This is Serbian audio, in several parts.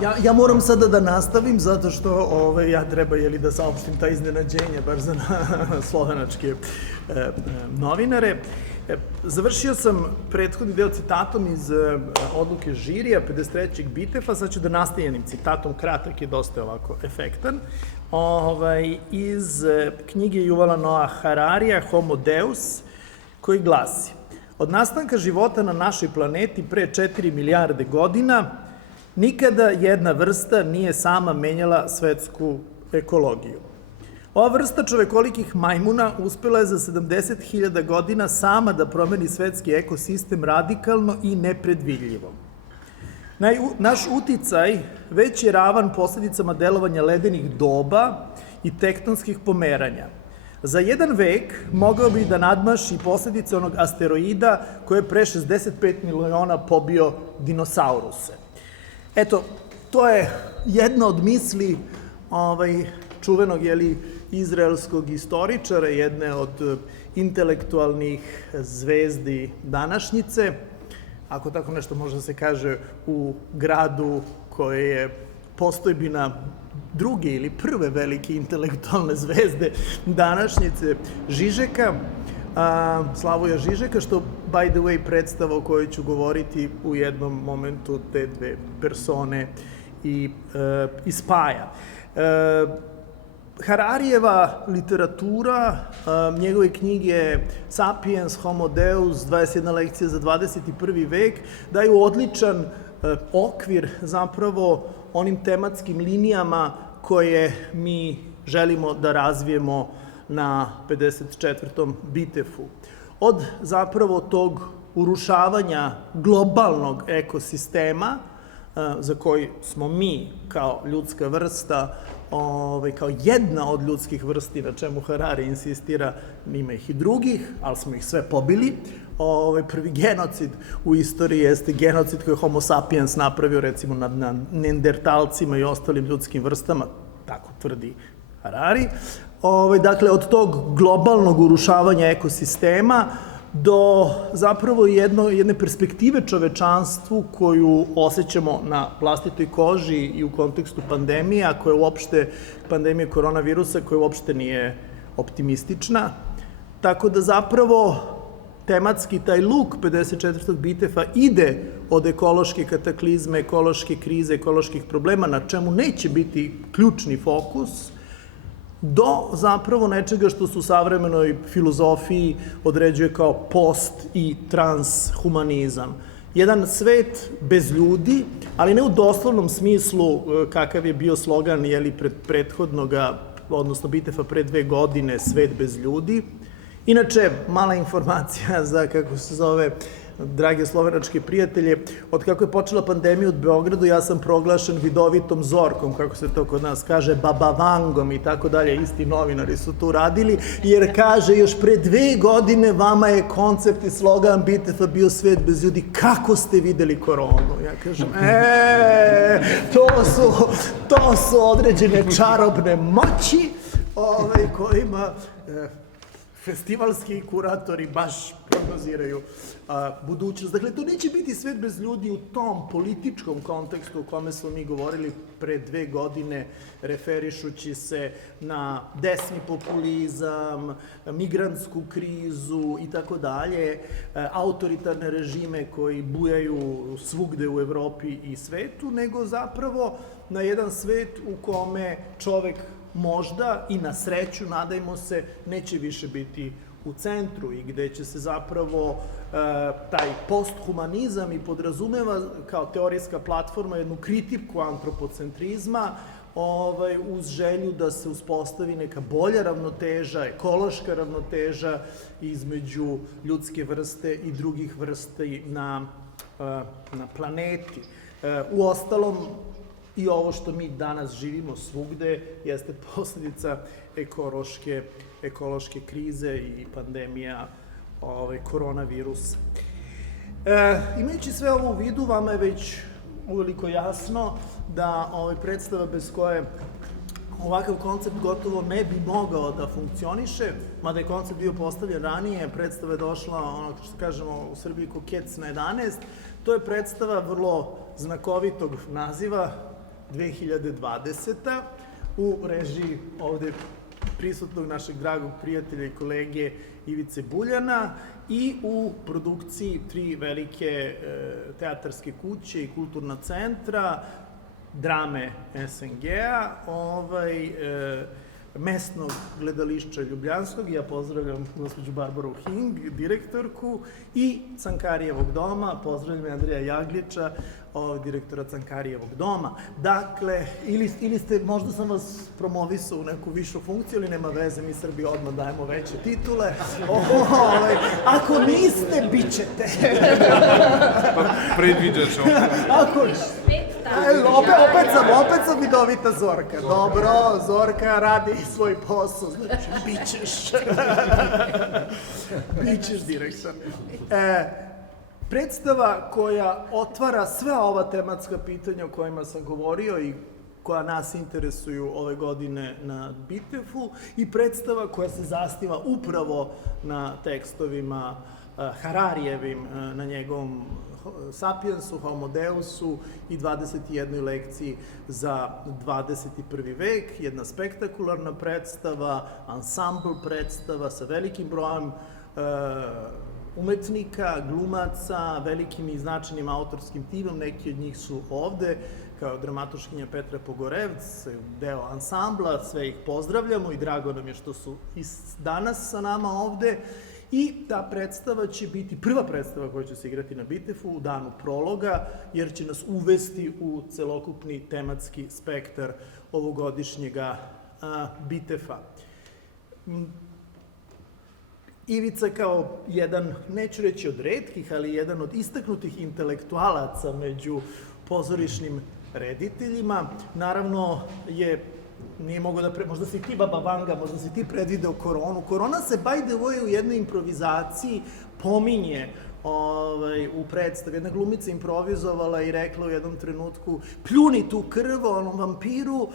Ja moram sada da nastavim, zato što ja treba da saopštim ta iznenađenja, baš za slovenačke novinare. Završio sam prethodni deo citatom iz odluke žirija 53. BITEF-a, sad ću da nastavim citatom, kratak je, dosta ovako efektan, iz knjige Yuvala Noah Hararija Homo Deus, koji glasi: od nastanka života na našoj planeti pre 4 milijarde godina nikada jedna vrsta nije sama menjala svetsku ekologiju. Ova vrsta čovekolikih majmuna uspela je za 70.000 godina sama da promeni svetski ekosistem radikalno i nepredvidljivo. Naš uticaj već je ravan posledicama delovanja ledenih doba i tektonskih pomeranja. Za jedan vek mogao bi da nadmaši posledice onog asteroida koji je pre 65 miliona pobio dinosauruse. Eto, to je jedna od misli čuvenog, izraelskog istoričara, jedne od intelektualnih zvezdi današnjice, ako tako nešto može da se kaže, u gradu koje je postojbina druge ili prve velike intelektualne zvezde današnjice, Žižeka, Slavoja Žižeka, što, by the way, predstava o kojoj ću govoriti u jednom momentu te dve persone i spaja. Hararijeva literatura, njegove knjige Sapiens, Homo Deus, 21 lekcija za 21. vek, daju odličan okvir zapravo onim tematskim linijama koje mi želimo da razvijemo na 54. BITEF-u. Od zapravo tog urušavanja globalnog ekosistema, za koji smo mi kao ljudska vrsta, kao jedna od ljudskih vrsti, na čemu Harari insistira, ima ih i drugih, ali smo ih sve pobili. Prvi genocid u istoriji jeste genocid koji je Homo sapiens napravio, recimo, nad neandertalcima i ostalim ljudskim vrstama, tako tvrdi Harari. Dakle, od tog globalnog urušavanja ekosistema do zapravo jedne perspektive čovečanstvu koju osjećamo na vlastitoj koži i u kontekstu pandemije, a koja uopšte, pandemije koronavirusa, koja uopšte nije optimistična. Tako da zapravo tematski taj luk 54. BITEF-a ide od ekološke kataklizme, ekološke krize, ekoloških problema, na čemu neće biti ključni fokus, do zapravo nečega što se u savremenoj filozofiji određuje kao post i transhumanizam. Jedan svet bez ljudi, ali ne u doslovnom smislu kakav je bio slogan prethodnoga, odnosno BITEF-a pre 2 godine, svet bez ljudi. Inače, mala informacija za, kako se zove, drage slovenačke prijatelje, od kako je počela pandemija u Beogradu, ja sam proglašen vidovitom zorkom, kako se to kod nas kaže, babavangom i tako dalje, isti novinari su tu radili, jer kaže, još pre 2 godine vama je koncept i slogan BITEF-a bio svet bez ljudi, kako ste videli koronu? Ja kažem, to su određene čarobne moći kojima festivalski kuratori baš prognoziraju budućnost. Dakle, to neće biti svet bez ljudi u tom političkom kontekstu o kome smo mi govorili pre 2 godine, referišući se na desni populizam, migrantsku krizu i tako dalje, autoritarne režime koji bujaju svugde u Evropi i svetu, nego zapravo na jedan svet u kome čovek možda i na sreću, nadajmo se, neće više biti u centru i gde će se zapravo taj posthumanizam i podrazumeva kao teorijska platforma jednu kritiku antropocentrizma uz želju da se uspostavi neka bolja ravnoteža, ekološka ravnoteža između ljudske vrste i drugih vrsti na planeti. Uostalom, i ovo što mi danas živimo svugde jeste posledica ekološke krize i pandemija koronavirusa. Imajući sve ovo u vidu, vama je već uveliko jasno da predstava bez koje ovakav koncept gotovo ne bi mogao da funkcioniše, mada je koncept bio postavljen ranije, predstava je došla, ono što kažemo u Srbiji ko kec na 11, to je predstava vrlo znakovitog naziva, 2020. U režiji ovde prisutnog našeg dragog prijatelja i kolege Ivice Buljana i u produkciji 3 velike teatarske kuće i kulturna centra, drame SNG-a, mesnog gledališća Ljubljanskog, ja pozdravljam gospođu Barbaru Hing, direktorku, i Cankarijevog doma, pozdravljam Andreja Jagliča, direktora Cankarijevog doma. Dakle, ili ste, možda sam vas promovisao u neku višu funkciju, ili nema veze, mi Srbi odmah dajemo veće titule. Ako niste, bit ćete. Predviđat ću. Opet sam vidovita Zorka. Dobro, Zorka radi svoj posao, znači bićeš direktor. Predstava koja otvara sve ova tematska pitanja o kojima sam govorio i koja nas interesuju ove godine na BITEF-u, i predstava koja se zasniva upravo na tekstovima Hararijevim, na njegovom Sapiensu, Homo Deusu i 21. lekciji za 21. vek, jedna spektakularna predstava, ansambl predstava sa velikim brojem umetnika, glumaca, velikim i značajnim autorskim timom, neki od njih su ovde, kao dramatuškinja Petra Pogorevc, deo ansambla, sve ih pozdravljamo i drago nam je što su i danas sa nama ovde. I ta predstava će biti prva predstava koja će se igrati na BITEF-u u danu prologa, jer će nas uvesti u celokupni tematski spektar ovogodišnjega BITEF-a. Ivica kao jedan, neću reći od retkih, ali jedan od istaknutih intelektualaca među pozorišnim rediteljima, naravno je, nije mogo da, možda si ti Baba Vanga, možda si ti predvideo Koronu. Korona se, by the way, u jednoj improvizaciji pominje u predstavi. Jedna glumica improvizovala i rekla u jednom trenutku: pljuni tu krv onom vampiru,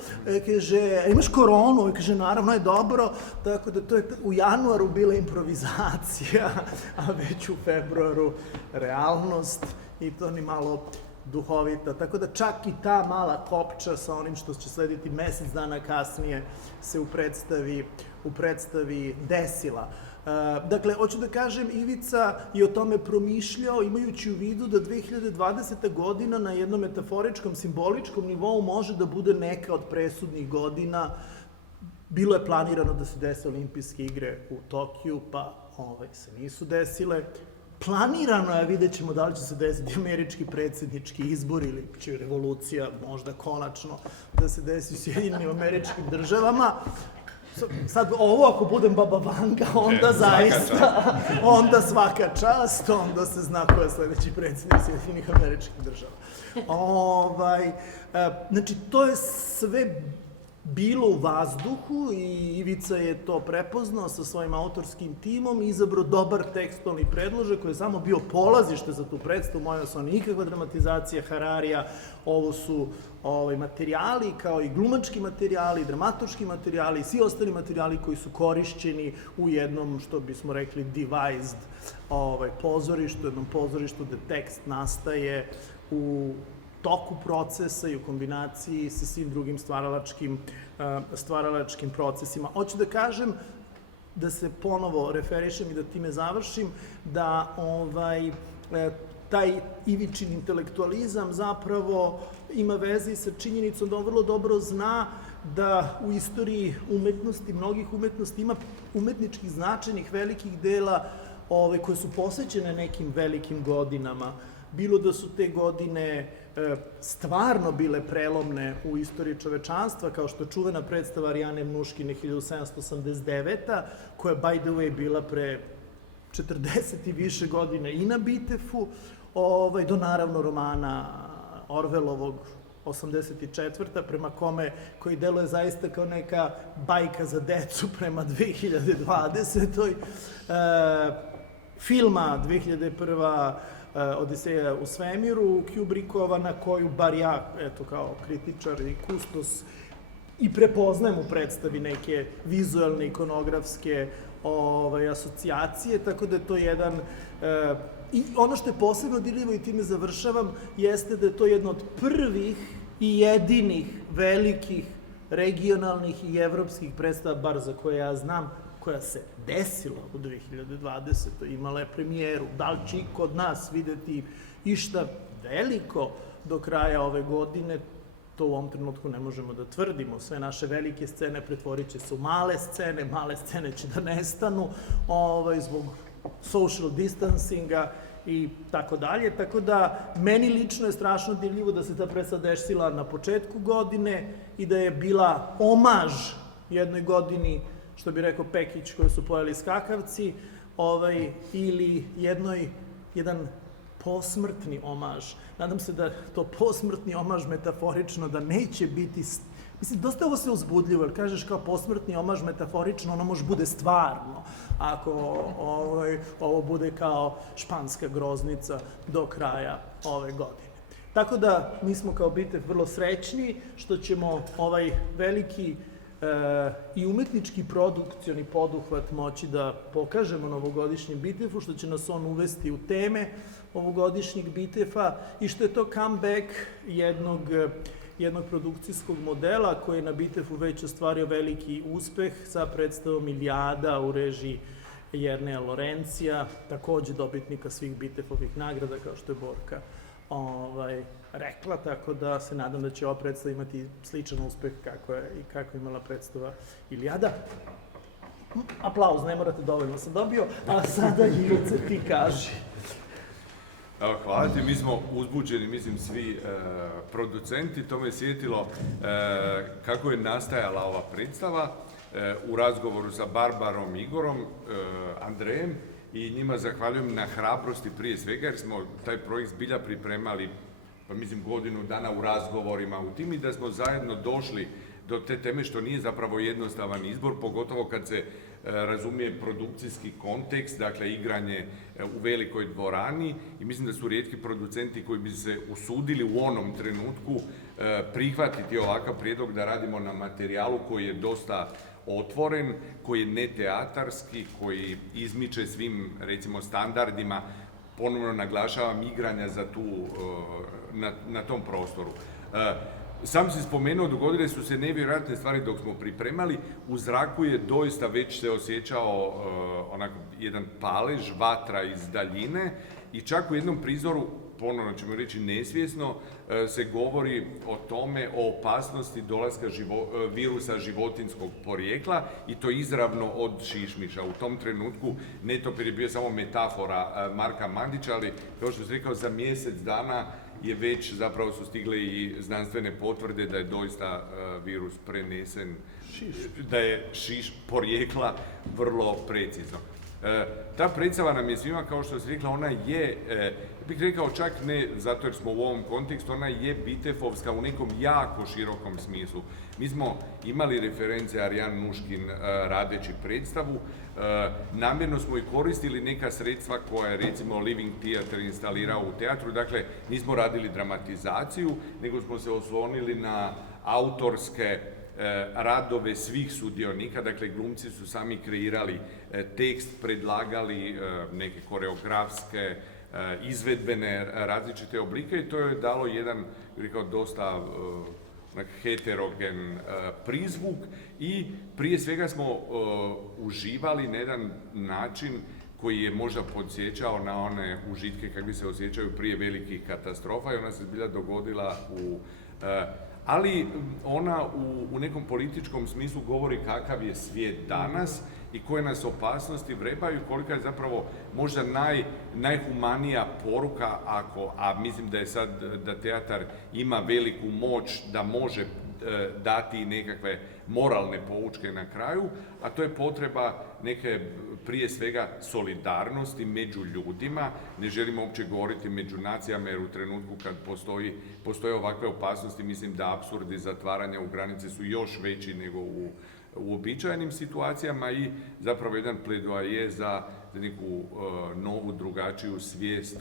kaže, imaš koronu? I kaže, naravno je dobro. Tako da to je u januaru bila improvizacija, a već u februaru realnost, i to ni malo duhovita. Tako da čak i ta mala kopča sa onim što će slediti mesec dana kasnije se u predstavi desila. Dakle, hoću da kažem, Ivica je o tome promišljao imajući u vidu da 2020. godina na jednom metaforičkom, simboličkom nivou može da bude neka od presudnih godina. Bilo je planirano da se dese olimpijske igre u Tokiju, pa se nisu desile. Planirano je, vidjet ćemo da li će se desiti američki predsjednički izbor ili će revolucija možda konačno da se desi u Sjedinjenim Američkim Državama. Sad, ovo ako budem Baba Vanga, onda zaista, onda svaka čast, onda se zna ko je sledeći predsjednik Sjedinjenih Američkih Država. Znači, to je sve bilo u vazduhu i Ivica je to prepoznao sa svojim autorskim timom i izabrao dobar tekstualni predložak koji je samo bio polazište za tu predstavu. Moja su nikakva dramatizacija Hararija, ovo su materijali kao i glumački materijali, dramaturški materijali i svi ostali materijali koji su korišćeni u jednom, što bismo rekli, devised pozorištu, jednom pozorištu gde tekst nastaje u toku procesa i u kombinaciji sa svim drugim stvaralačkim procesima. Hoću da kažem, da se ponovo referišem i da time završim, da taj Ivičin intelektualizam zapravo ima veze i sa činjenicom da on vrlo dobro zna da u istoriji umetnosti, mnogih umetnosti, ima umetničkih značajnih velikih dela koje su posvećene nekim velikim godinama. Bilo da su te godine stvarno bile prelomne u istoriji čovečanstva, kao što je čuvena predstava Arijane Mnuškine 1789. koja je, by the way, bila pre 40 i više godina i na BITEF-u, do naravno romana Orvelovog 84. prema koji deluje zaista kao neka bajka za decu prema 2020. Filma 2001. Odiseja u svemiru, Kubrickova, na koju bar ja, eto, kao kritičar i kustos, i prepoznajem u predstavi neke vizualne, ikonografske asocijacije, tako da je to jedan... I ono što je posebno dirljivo, i time završavam, jeste da je to jedna od prvih i jedinih velikih regionalnih i evropskih predstava, bar za koje ja znam, koja se desila u 2020. Imala je premijeru. Da li će i kod nas videti išta veliko do kraja ove godine, to u ovom trenutku ne možemo da tvrdimo. Sve naše velike scene pretvorit će se u male scene će da nestanu zbog social distancinga i tako dalje. Tako da, meni lično je strašno divljivo da se ta predstava desila na početku godine i da je bila omaž jednoj godini, što bi rekao Pekić, koju su pojeli skakavci, ili jedan posmrtni omaž. Nadam se da to posmrtni omaž metaforično, da neće biti... Mislim, dosta ovo se uzbudljivo, jer kažeš kao posmrtni omaž metaforično, ono može bude stvarno, ako ovo bude kao španska groznica do kraja ove godine. Tako da, mi smo kao Bitev vrlo srećni što ćemo ovaj veliki i umetnički produkcioni poduhvat moći da pokažemo na ovogodišnjem Bitefu, što će nas on uvesti u teme ovogodišnjeg Bitefa i što je to comeback jednog produkcijskog modela koji je na Bitefu već ostvario veliki uspeh sa predstavom Ilijada u režiji Jerneja Lorencija, takođe dobitnika svih Bitefovih nagrada, kao što je Borka rekla, tako da se nadam da će ova predstava imati sličan uspeh kako je imala predstava Ilijada. Aplauz, ne morate, dovoljno sam dobio, a sada Ivice, ti kaži. Hvala ti, mi smo uzbuđeni, mislim, svi producenti. To me sjetilo kako je nastajala ova predstava u razgovoru sa Barbarom, Igorom, Andrejem, i njima zahvaljujem na hrabrosti prije svega, jer smo taj projekt zbilja pripremali, pa mislim, godinu dana u razgovorima u tim, i da smo zajedno došli do te teme, što nije zapravo jednostavan izbor, pogotovo kad se razumije produkcijski kontekst, dakle igranje u velikoj dvorani, i mislim da su rijetki producenti koji bi se usudili u onom trenutku prihvatiti ovakav prijedlog da radimo na materijalu koji je dosta otvoren, koji je neteatarski, koji izmiče svim, recimo, standardima, ponovno naglašavam, igranja na tom prostoru. Sam si spomenuo, dogodile su se nevjerojatne stvari dok smo pripremali. U zraku je doista već se osjećao onako jedan palež, vatra iz daljine, i čak u jednom prizoru, ponovno ćemo reći nesvjesno, se govori o tome, o opasnosti dolaska virusa životinskog porijekla, i to izravno od šišmiša. U tom trenutku netopir je bio samo metafora Marka Mandića, ali kao što sam rekao, za mjesec dana je već, zapravo su stigle i znanstvene potvrde da je doista virus prenesen, da je porijekla vrlo precizno. Ta predstava nam je svima, kao što si rekla, ona je, bih rekao čak ne zato jer smo u ovom kontekstu, ona je bitefovska u nekom jako širokom smislu. Mi smo imali reference Arijan Nuškin radeći predstavu, namjerno smo i koristili neka sredstva koja je, recimo, Living Theatre instalirao u teatru, dakle nismo radili dramatizaciju, nego smo se oslonili na autorske radove svih sudionika, dakle glumci su sami kreirali tekst, predlagali neke koreografske, izvedbene različite oblike, i to je dalo jedan, rekao, dosta heterogen prizvuk, i prije svega smo uživali na jedan način koji je možda podsjećao na one užitke kakvi se osjećaju prije velikih katastrofa, i ona se zbilja dogodila ali ona u nekom političkom smislu govori kakav je svijet danas i koje nas opasnosti vrebaju, kolika je zapravo možda najhumanija poruka, a mislim da je sad, da teatar ima veliku moć da može dati i nekakve moralne poučke na kraju, a to je potreba neke, prije svega, solidarnosti među ljudima. Ne želimo uopće govoriti među nacijama, jer u trenutku kad postoje ovakve opasnosti, mislim da apsurdi zatvaranja u granice su još veći nego u uobičajenim situacijama, i zapravo jedan pledoaje za neku novu, drugačiju svijest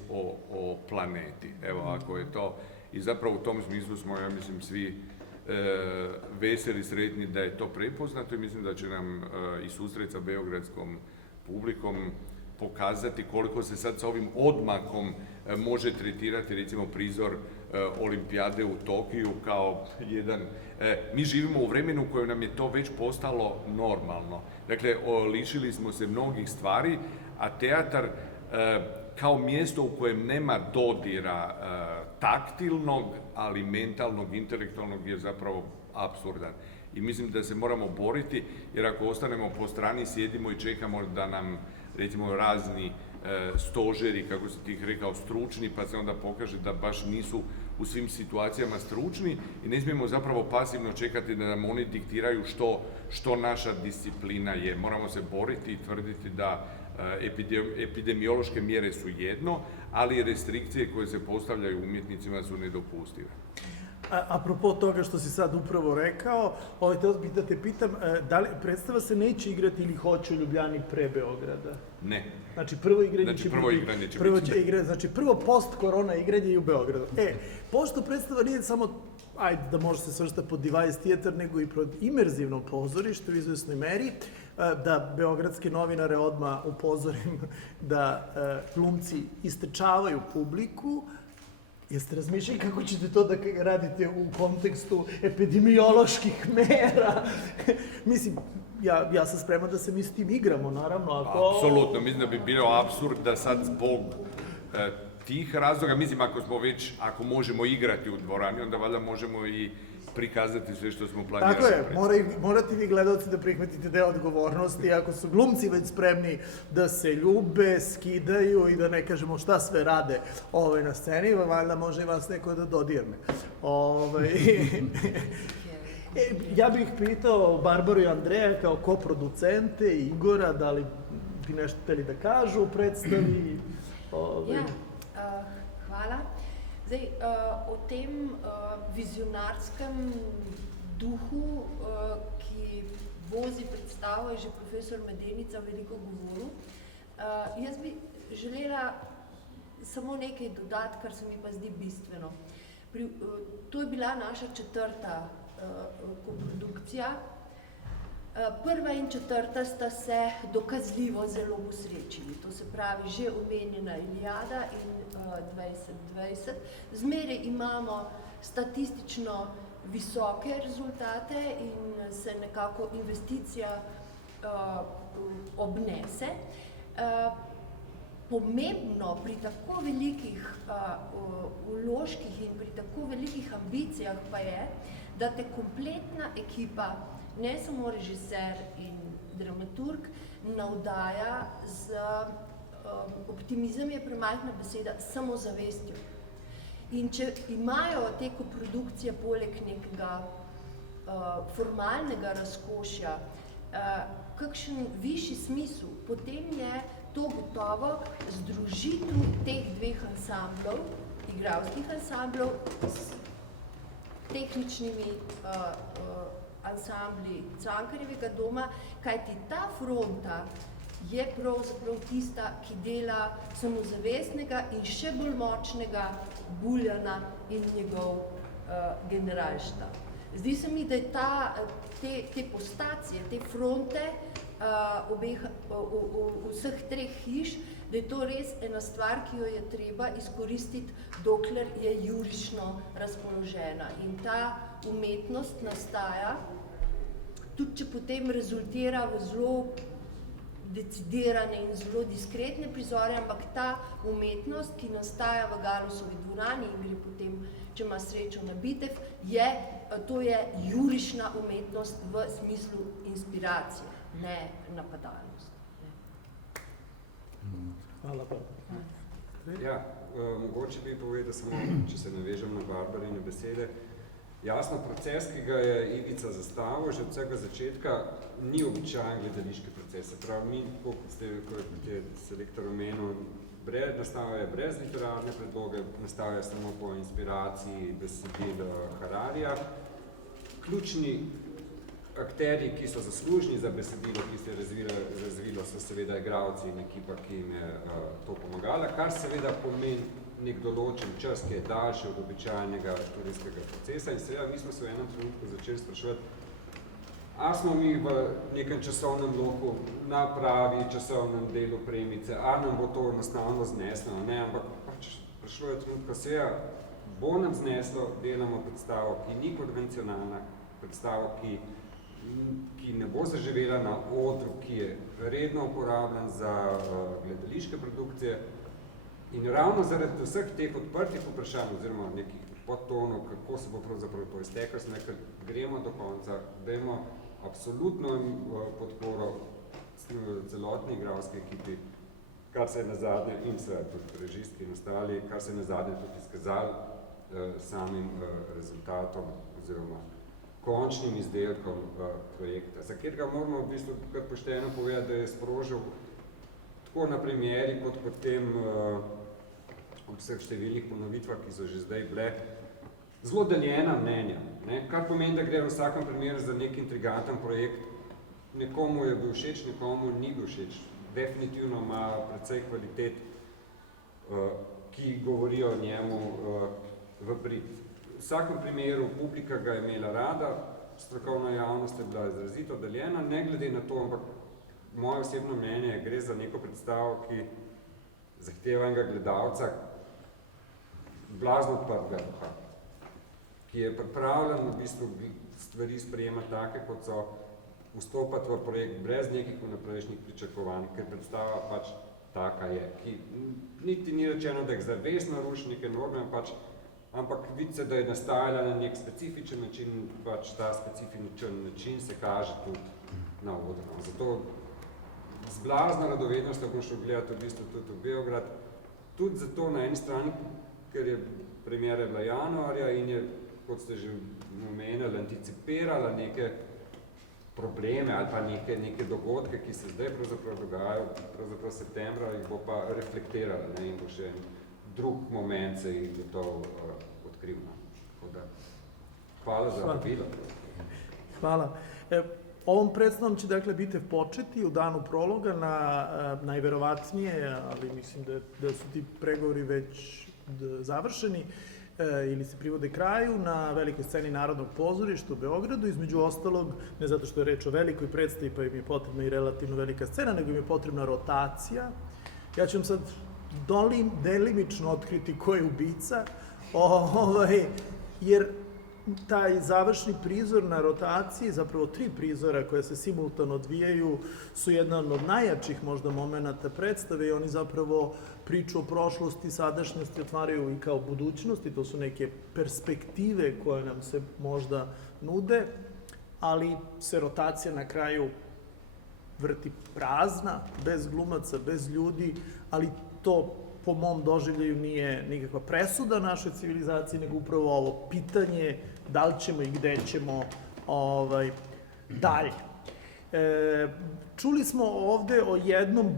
o planeti. Evo, ako je to, i zapravo u tom smislu smo, ja mislim, svi veseli, sretni da je to prepoznato, i mislim da će nam i susret sa beogradskom publikom pokazati koliko se sad sa ovim odmakom može tretirati, recimo, prizor olimpijade u Tokiju kao jedan... Mi živimo u vremenu u kojem nam je to već postalo normalno. Dakle, lišili smo se mnogih stvari, a teatar kao mjesto u kojem nema dodira taktilnog, ali mentalnog, intelektualnog je zapravo apsurdan. I mislim da se moramo boriti, jer ako ostanemo po strani, sjedimo i čekamo da nam, recimo, razni stožeri, kako si ti rekao, stručni, pa se onda pokaže da baš nisu u svim situacijama stručni i ne smijemo zapravo pasivno čekati da nam oni diktiraju što naša disciplina je. Moramo se boriti i tvrditi da epidemiološke mjere su jedno, ali restrikcije koje se postavljaju umjetnicima su nedopustive. Apropo toga što si sad upravo rekao, da te pitam, da li predstava se neće igrati ili hoće u Ljubljani pre Beograda? Ne. Znači prvo igranje će biti. Znači prvo post-korona igranje i u Beogradu. Pošto predstava nije samo, da može se svrstati pod device theater, nego i pod imerzivno pozorište u izvesnoj meri, da beogradske novinare odmah upozorim da glumci istrčavaju publiku. Jeste razmišljali kako ćete to da radite u kontekstu epidemioloških mera? Mislim, ja sam spreman da se mi s tim igramo, naravno. Apsolutno, mislim da bi bio apsurd da sad zbog tih razloga, mislim ako možemo igrati u dvorani, onda valjda možemo i prikazati sve što smo planirali. Tako je, morate vi gledalci da prihvatite deo odgovornosti, ako su glumci već spremni da se ljube, skidaju i da ne kažemo šta sve rade na sceni, valjda može i vas neko da dodirne. Ja bih pitao Barbaru i Andreja kao koproducente i Igora, da li bi nešto hteli da kažu u predstavi? Hvala. Zdaj, o tem vizionarskem duhu, ki vozi predstavo, je že profesor Medenica veliko govoril. Jaz bi želela samo nekaj dodati, kar se mi pa zdi bistveno. To je bila naša četrta koprodukcija. Prva in četrta sta se dokazljivo zelo posrečili, to se pravi že omenjena Iliada in 2020. Zmeraj imamo statistično visoke rezultate in se nekako investicija obnese. Pomembno pri tako velikih vložkih in pri tako velikih ambicijah pa je, da te kompletna ekipa, ne samo režiser in dramaturg, navdaja z, optimizem je premajhna beseda, samozavestjo. In če imajo te koprodukcije poleg nekega formalnega razkošja kakšen višji smisel, potem je to gotovo združitev teh dveh ansamblov, igralskih ansamblov, s tehničnimi ansambli Cankarjevega doma, kajti ta fronta je pravzaprav tista, ki dela samozavestnega in še bolj močnega Buljana in njegov generalštab. Zdi se mi, da je te postacije, te fronte vseh treh hiš, da je to res ena stvar, ki jo je treba izkoristiti, dokler je jurišno razpoložena. In ta umetnost nastaja, tudi če potem rezultira v zelo decidirane in zelo diskretne prizore, ampak ta umetnost, ki nastaja v Galusovi dvorani in gre potem, če ima srečo na bitev, to je jurišna umetnost v smislu inspiracije, ne napadalnost. Hvala pa. Ja, mogoče bi povedal samo, če se navežem na Barbarine besede. Jasno, proces, ki ga je Ivica zastavil, že od vsega začetka, ni običajen gledališki proces. Prav mi, kot je selektor omenil, nastavljajo brez literarne predloge, nastavljajo samo po inspiraciji besedil Hararija. Ključni akterji, ki so zaslužni za besedilo, ki se je razvilo, so seveda igralci in ekipa, ki jim je to pomagala, kar seveda pomeni nek določen čas, ki je daljši od običajnega študijskega procesa. In seveda mi smo se v enem trenutku začeli spraševati, a smo mi v nekem časovnem loku na pravi časovnem delu premice, a nam bo to enostavno zneslo, ne, ampak pač prišlo je trenutka, seveda bo nam zneslo, delamo predstavo, ki ni konvencionalna, predstavo, ki ne bo zaživela na odru, ki je redno uporabljen za gledališke produkcije. In ravno zaradi vseh teh odprtih vprašanj oziroma nekih podtonov, kako se bo pravzaprav to izteklo, smo rekli, gremo do konca, dajmo absolutno podporo celotni igralski ekipi, kar se je nazadnje, in seveda tudi režijski in ostali, kar se je nazadnje tudi izkazali samim rezultatom oziroma končnim izdelkom projekta, za katerega moramo v bistvu kar pošteno povedati, da je sprožil tako na primeri, kot potem ob vseh številnih ponovitvah, ki so že zdaj bile, zelo deljena mnenja, ne? Kar pomeni, da gre v vsakem primeru za nek intriganten projekt. Nekomu je bil všeč, nekomu ni bil všeč. Definitivno ima precej kvalitet, ki govorijo o njemu v prid. V vsakem primeru publika ga je imela rada, strokovna javnost je bila izrazito deljena, ne glede na to, ampak moje osebno mnenje gre za neko predstavo, ki zahteva enega gledalca blazno odprtega duha, ki je pripravljen v bistvu stvari sprejemati take, kot so, vstopati v projekt brez nekih vnaprejšnjih pričakovanj, ker predstava pač taka je, ki niti ni rečeno, da jih zavestno ruši neke norme, ampak vidi se, da je nastajala na nek specifičen način, pač ta specifičen način se kaže tudi na odru. Zato z blazno radovednostjo bom šel gledati v bistvu tudi v Beograd, tudi zato na eni strani, ker je premiera bila januarja in je, kot ste že omenili, anticipirala neke probleme ali pa neke dogodke, ki se zdaj pravzaprav dogajajo, pravzaprav septembra, jih bo pa reflektirala, ne, in bo še en drug moment se jih gotovo odkril. Hvala za vabilo. Hvala. Ovom predstavom će dakle biti početi u danu prologa na najverovatnije, ali mislim da su ti pregovori već završeni ili se privode kraju na velikoj sceni Narodnog pozorišta u Beogradu, između ostalog, ne zato što je reč o velikoj predstavi pa im je potrebna i relativno velika scena, nego im je potrebna rotacija. Ja ću vam sad delimično otkriti ko je ubica, jer taj završni prizor na rotaciji, zapravo 3 prizora koje se simultano odvijaju, su jedan od najjačih možda momenata predstave i oni zapravo priču o prošlosti, sadašnjosti otvaraju i kao budućnosti, to su neke perspektive koje nam se možda nude, ali se rotacija na kraju vrti prazna, bez glumaca, bez ljudi, ali to po mom doživljaju nije nikakva presuda našoj civilizaciji, nego upravo ovo pitanje da li ćemo i gde ćemo dalje. Čuli smo ovde o jednom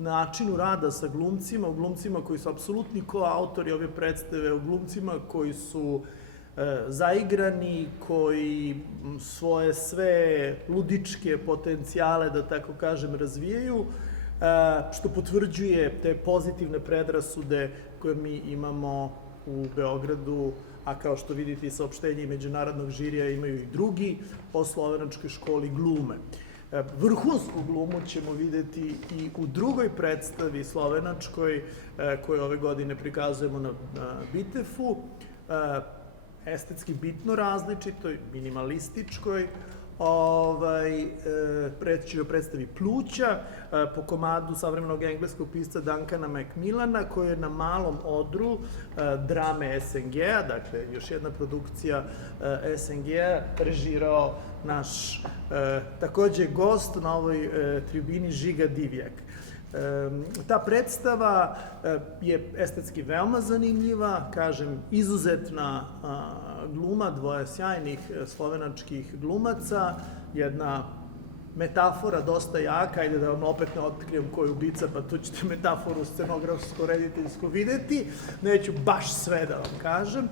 načinu rada sa glumcima, o glumcima koji su apsolutni koautori ove predstave, o glumcima koji su zaigrani, koji svoje sve ludičke potencijale, da tako kažem, razvijaju, što potvrđuje te pozitivne predrasude koje mi imamo u Beogradu, a kao što vidite i saopštenje međunarodnog žirija imaju i drugi o slovenačkoj školi glume. Vrhunsku glumu ćemo videti i u drugoj predstavi slovenačkoj, koju ove godine prikazujemo na Bitefu, estetski bitno različitoj, minimalističkoj, preći o predstavi Pluća, po komadu savremenog engleskog pisca Duncana Macmillana, koji je na malom odru drame SNG-a, dakle još jedna produkcija SNG-a, režirao naš takođe gost na ovoj tribini Žiga Divjak. Ta predstava je estetski veoma zanimljiva, kažem, izuzetna gluma, dvoje sjajnih slovenačkih glumaca, jedna metafora dosta jaka, ajde da vam opet ne otkrijem ko je ubica, pa tu ćete metaforu scenografsko-rediteljsku videti, neću baš sve da vam kažem.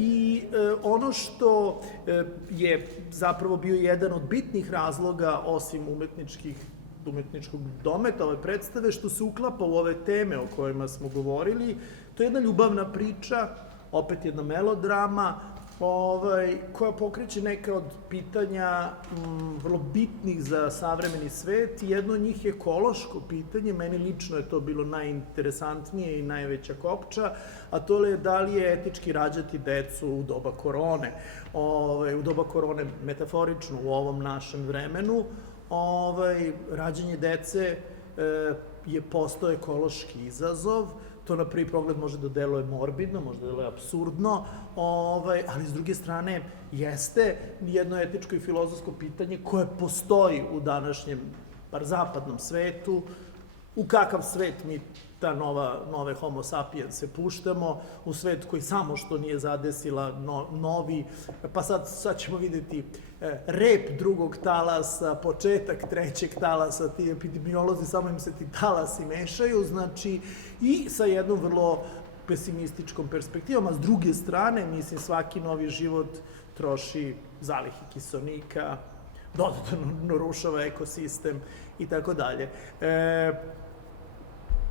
I ono što je zapravo bio jedan od bitnih razloga, osim umetničkog dometa ove predstave, što se uklapa u ove teme o kojima smo govorili, to je jedna ljubavna priča, opet jedna melodrama, koja pokreće neka od pitanja vrlo bitnih za savremeni svet. Jedno od njih je ekološko pitanje, meni lično je to bilo najinteresantnije i najveća kopča, a to je da li je etički rađati decu u doba korone. U doba korone, metaforično, u ovom našem vremenu, rađanje dece je postao ekološki izazov. To na prvi pogled može da deluje morbidno, može da deluje apsurdno, ali s druge strane jeste jedno etičko i filozofsko pitanje koje postoji u današnjem, bar zapadnom svetu. U kakav svet mi ta nove homo sapiens se puštamo, u svet koji samo što nije zadesila novi, pa sad ćemo vidjeti rep drugog talasa, početak trećeg talasa, ti epidemiolozi, samo im se ti talasi mešaju, znači, i sa jednom vrlo pesimističkom perspektivom, a s druge strane, mislim, svaki novi život troši zalihe kiselnika, dodatno narušava ekosistem i tako dalje.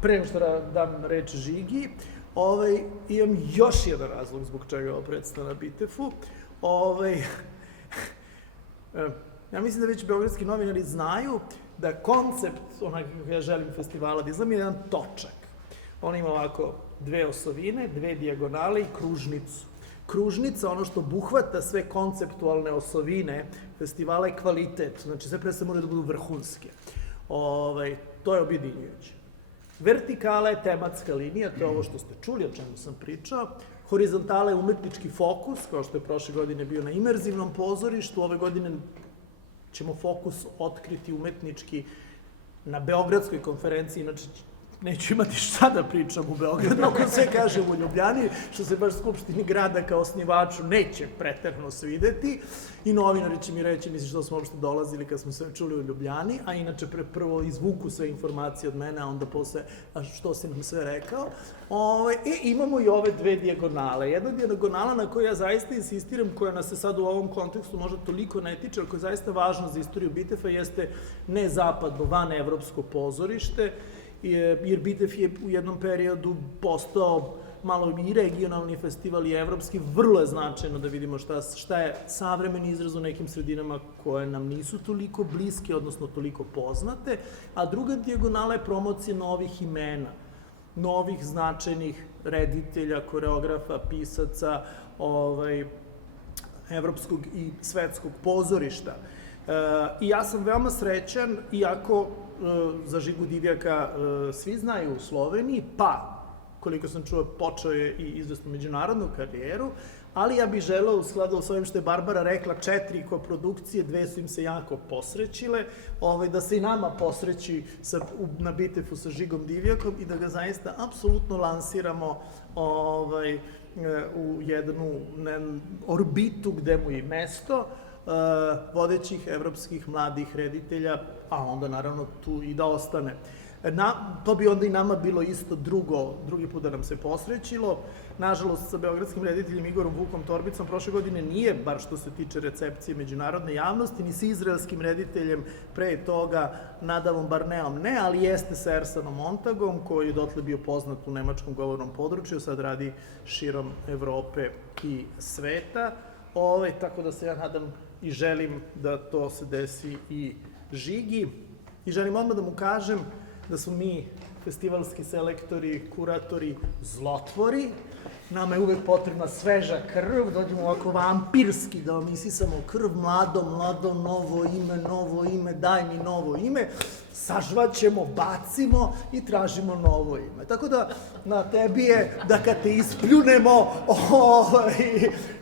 Pre nego što dam reč Žigi, imam još jedan razlog zbog čega ovo predstavlja na BITEF-u. Ja mislim da već beogradski novinari znaju da koncept, onako kako ja želim festivala da izgleda, je jedan točak. On ima ovako dve osovine, dve dijagonale i kružnicu. Kružnica, ono što obuhvata sve konceptualne osovine festivala, je kvalitet. Znači, sve predstave moraju da budu vrhunske. To je objedinjujuće. Vertikala je tematska linija, to je ovo što ste čuli, o čemu sam pričao. Horizontala je umetnički fokus, kao što je prošle godine bio na imerzivnom pozorištu. Ove godine ćemo fokus otkriti umetnički na Beogradskoj konferenciji, inače neću imati šta da pričam u Beogradu, ako sve kažem u Ljubljani, što se baš Skupštini grada kao osnivaču neće preterno svideti. I novinari će mi reći, misliš što smo uopšte dolazili kad smo se čuli u Ljubljani, a inače prvo izvuku sve informacije od mene, a onda posle, a što si nam sve rekao. Imamo i ove dve dijagonale. Jedna dijagonala na kojoj ja zaista insistiram, koja nas se sad u ovom kontekstu možda toliko ne tiče, ali koja je zaista važna za istoriju BITEF-a, jeste ne zapadno, van evropsko pozorište, jer BITEF je u jednom periodu postao malo i regionalni festival i evropski. Vrlo je značajno da vidimo šta je savremeni izraz u nekim sredinama koje nam nisu toliko bliske, odnosno toliko poznate, a druga dijagonala je promocija novih imena, novih značajnih reditelja, koreografa, pisaca, evropskog i svetskog pozorišta. I ja sam veoma srećan, iako za Žigu Divjaka svi znaju u Sloveniji, pa, koliko sam čuo, počeo je i izvesnu međunarodnu karijeru, ali ja bih želeo, u skladu s ovim što je Barbara rekla, 4 koprodukcije, 2 su im se jako posrećile, da se i nama posreći na BITEF-u sa Žigom Divjakom i da ga zaista apsolutno lansiramo u jednu orbitu gde mu je drugo, vodećih evropskih mladih reditelja, a onda naravno tu i da ostane. To bi onda i nama bilo isto drugi put da nam se posrećilo. Nažalost, sa beogradskim rediteljem Igorom Vukom Torbicom prošle godine nije, bar što se tiče recepcije međunarodne javnosti, ni sa izraelskim rediteljem pre toga Nadavom Barneom ne, ali jeste sa Ersanom Montagom, koji je dotle bio poznat u nemačkom govornom području, sad radi širom Evrope i sveta. Tako da se ja nadam i želim da to se desi i Žigi. I želim odmah da mu kažem da smo mi festivalski selektori, kuratori, zlotvori. Nama je uvek potrebna sveža krv, dođemo ovako vampirski da vam isisamo krv, mlado, novo ime, daj mi novo ime, sažvaćemo, bacimo i tražimo novo ime. Tako da na tebi je da kad te ispljunemo,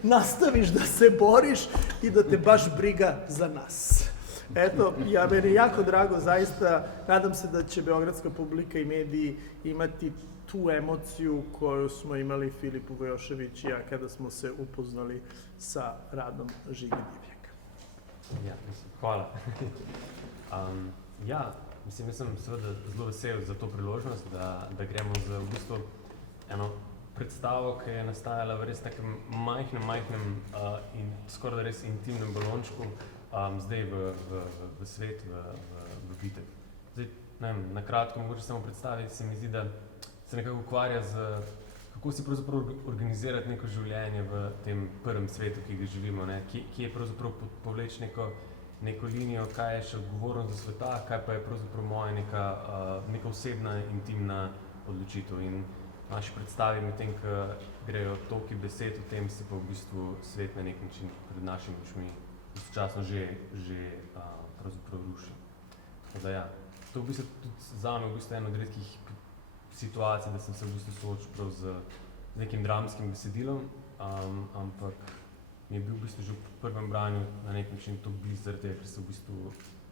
nastaviš da se boriš i da te baš briga za nas. Eto, meni je jako drago, zaista, nadam se da će beogradska publika i mediji imati tu emociju koju smo imali Filip Uvojošević i ja kada smo se upoznali sa radom Žige Divjaka. Hvala. Jaz sem seveda zelo vesel za to priložnost, da gremo z v bistvu eno predstavo, ki je nastajala v res takem majhnem in skoraj res intimnem balončku zdaj v svet, v BITEF. Zdaj, na kratko mogoče samo predstaviti, se mi zdi, da se nekako ukvarja z, kako si pravzaprav organizirati neko življenje v tem prvem svetu, ki ga živimo, ne? Kje je pravzaprav povleči neko linijo, kaj je še odgovornost do sveta, kaj pa je pravzaprav moja neka osebna, intimna odločitev. In naši predstavi, medtem ko grejo toki besed o tem, se pa v bistvu svet na nek način pred našimi očmi istočasno že pravzaprav ruši. Tako da ja, to v bistvu tudi zame v bistvu eno od redkih situacij, da sem se v bistvu soočil prav z nekim dramskim besedilom, ampak mi je bil v bistvu že v prvem branju na nek način to blizu zaradi tega, ker se v bistvu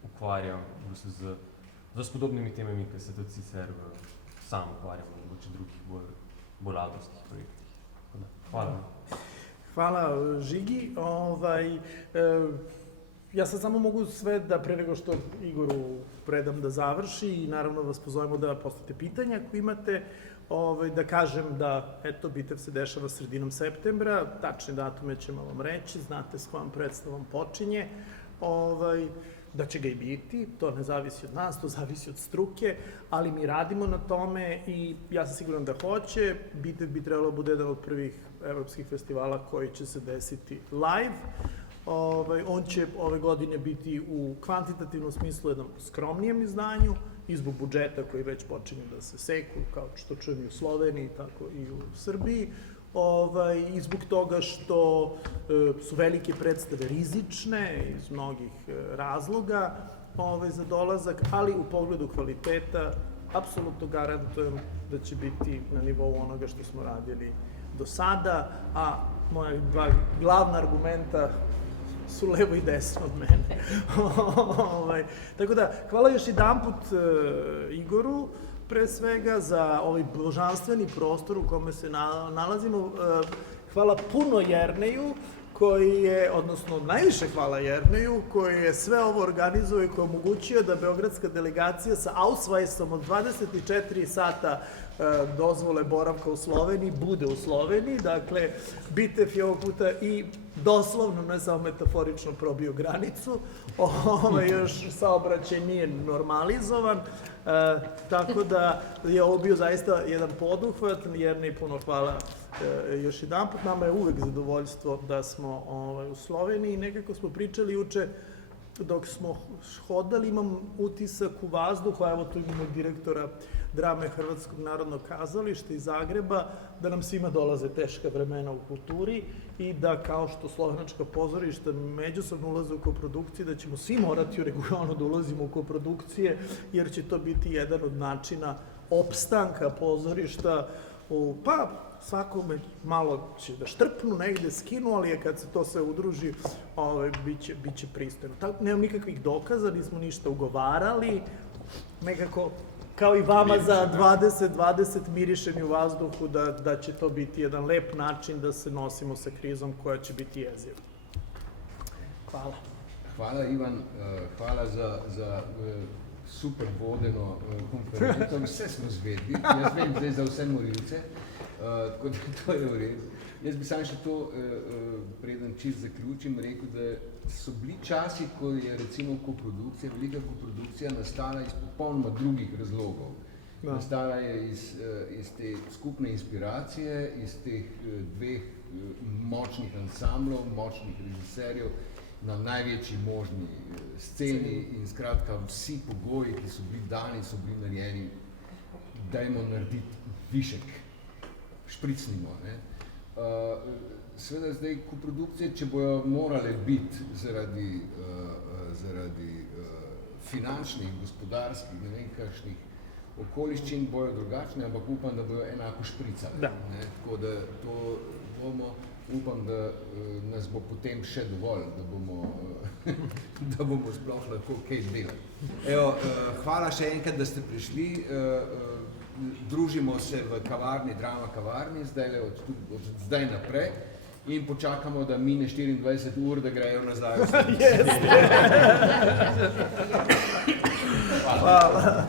ukvarjam v bistvu z podobnimi temami, ki se tudi sicer sam ukvarjam, mogoče drugih bolj avtorskih projektih. Hvala. Hvala, Žigi. Ja sad samo mogu sve da pre nego što Igoru predam da završi i naravno vas pozovemo da postavite pitanja ako imate, da kažem da eto Bitev se dešava sredinom septembra, tačne datume ćemo vam reći, znate s kojom predstavom počinje, da će ga i biti, to ne zavisi od nas, to zavisi od struke, ali mi radimo na tome i ja sam siguran da hoće. Bitev bi trebalo bude jedan od prvih evropskih festivala koji će se desiti live. On će ove godine biti u kvantitativnom smislu jednom skromnijem izdanju i zbog budžeta koji već počinju da se seku, kao što čujem i u Sloveniji, tako i u Srbiji. I zbog toga što su velike predstave rizične iz mnogih razloga za dolazak, ali u pogledu kvaliteta apsolutno garantujem da će biti na nivou onoga što smo radili do sada, a moja dva glavna argumenta su levo i desno od mene. Tako da, hvala još jedanput Igoru, pre svega za ovaj božanstveni prostor u kome se nalazimo. Hvala puno Jerneju, koji je, odnosno najviše hvala Jerneju, koji je sve ovo organizuje i koji je omogućio da beogradska delegacija sa Ausweisom od 24 sata dozvole boravka u Sloveniji bude u Sloveniji. Dakle, Bitev je ovog puta i doslovno, ne samo metaforično, probio granicu. Još saobraćaj nije normalizovan, tako da je ovo bio zaista jedan poduhvat. Jernej, puno hvala još jedan put. Nama je uvek zadovoljstvo da smo u Sloveniji. Nekako smo pričali juče, dok smo hodali, imam utisak u vazduhu, a evo tu imamo direktora drame Hrvatskog narodnog kazališta iz Zagreba, da nam svima dolaze teška vremena u kulturi i da kao što slovenačka pozorišta međusobno ulaze u koprodukcije, da ćemo svi morati u regionu da ulazimo u koprodukcije, jer će to biti jedan od načina opstanka pozorišta. Pa svakome malo će da štrpnu, negde skinu, ali kad se to sve udruži, bit će pristojno. Nemam nikakvih dokaza, nismo ništa ugovarali, nekako kao i vama za 2020 mirišeni u vazduhu da će to biti jedan lep način da se nosimo sa krizom koja će biti jeziva. Hvala. Hvala Ivan, hvala za super vodeno konferenco, vse smo zvedli, jaz vem zdaj za vse morilce, tako da to je v redu. Jaz bi samo še to, preden čist zaključim, rekel, da so bili časi, ko je recimo koprodukcija, velika koprodukcija nastala iz popolnoma drugih razlogov. Nastala je iz te skupne inspiracije, iz teh dveh močnih ansamblov, močnih režiserjev na največji možni sceni in skratka vsi pogoji, ki so bili dani, so bili narejeni, dajmo narediti višek, špricnimo. Seveda zdaj koprodukcije, če bojo morale biti zaradi finančnih, gospodarskih, ne vem kakšnih okoliščin, bojo drugačne, ampak upam, da bojo enako špricali. Tako da to bomo, upam, da nas bo potem še dovolj, da bomo sploh lahko kaj delati. Evo, hvala še enkrat, da ste prišli. Družimo se v kavarni, Drama kavarni, od zdaj naprej in počakamo, da mine 24 ur, da grejo nazaj. Hvala.